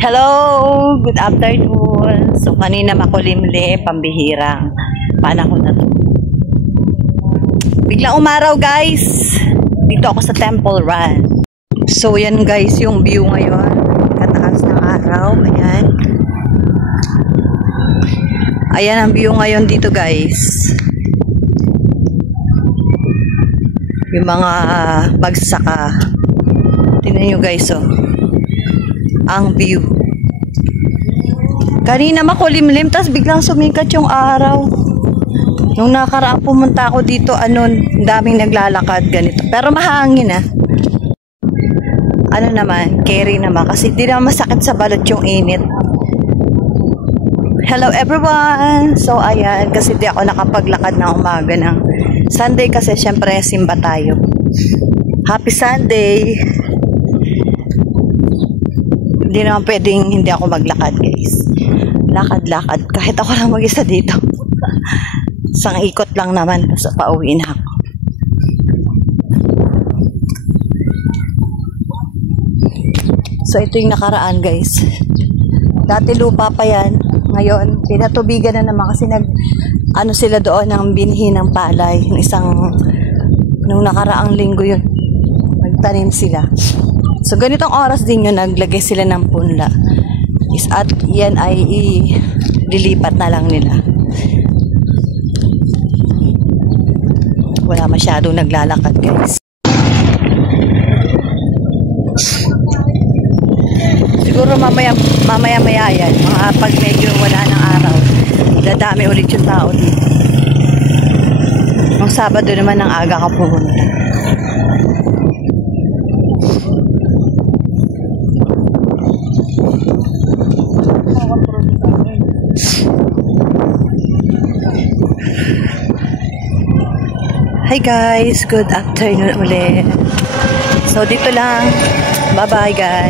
Hello! Good afternoon. So, kanina makulimli, pambihirang panahon na to. Biglang umaraw, guys. Dito ako sa Temple Run. So, yan guys, yung view ngayon. Kataas ng araw. Ayan. Ayan ang view ngayon dito, guys. Yung mga bagsaka. Tingnan nyo, guys, oh. Ang view. Kanina makulimlim, tas biglang sumikat yung araw. Nung nakaraang pumunta ako dito, daming naglalakad ganito. Pero mahangin naman, carry naman. Kasi di naman masakit sa balot yung init. Hello everyone! So ayan, kasi di ako nakapaglakad na umaga ng Sunday kasi syempre simba tayo. Happy Sunday! Hindi naman pwedeng hindi ako maglakad, guys. Lakad-lakad. Kahit ako lang mag-isa dito. Isang ikot lang naman. So, pauwi na ako. So, ito yung nakaraan, guys. Dati lupa pa yan. Ngayon, pinatubigan na naman kasi sila doon ng binhi ng palay. Nung nakaraang linggo yun. Nagtanim sila. So, ganitong oras din yun, naglagay sila ng punla. At yan ay lilipat na lang nila. Wala masyadong naglalakad, guys. Siguro mamaya yan. Pag medyo wala ng araw, dadami ulit yung tao dito. Nung Sabado naman ng aga ka pumunta. Hi guys, good afternoon ulit. So dito lang. Bye bye guys.